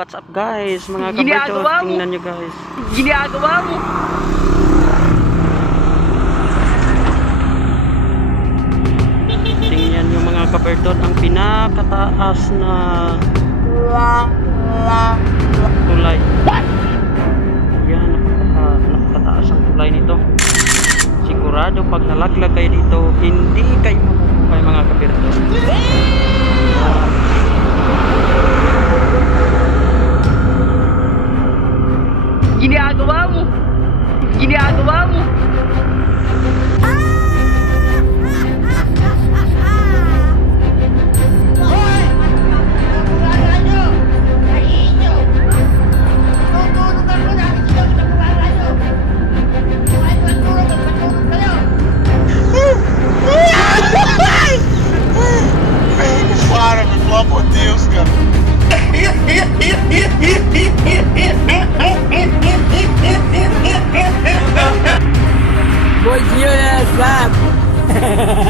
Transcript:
what's up guys? Mga kabartod, Ginagawa mo? tingnan nyo guys. Ginagawa mo. Tingnan nyo mga kabartod, ang pinakataas na tulay. Yan, napakataas ang tulay nito. Sigurado pag nalaglag kayo dito, hindi kayo mabubuhay mga kabartod. Ginagawa mo. Ginagawa mo. Para, me pelo amor de Deus, cara. Boy, Gio na, Sam.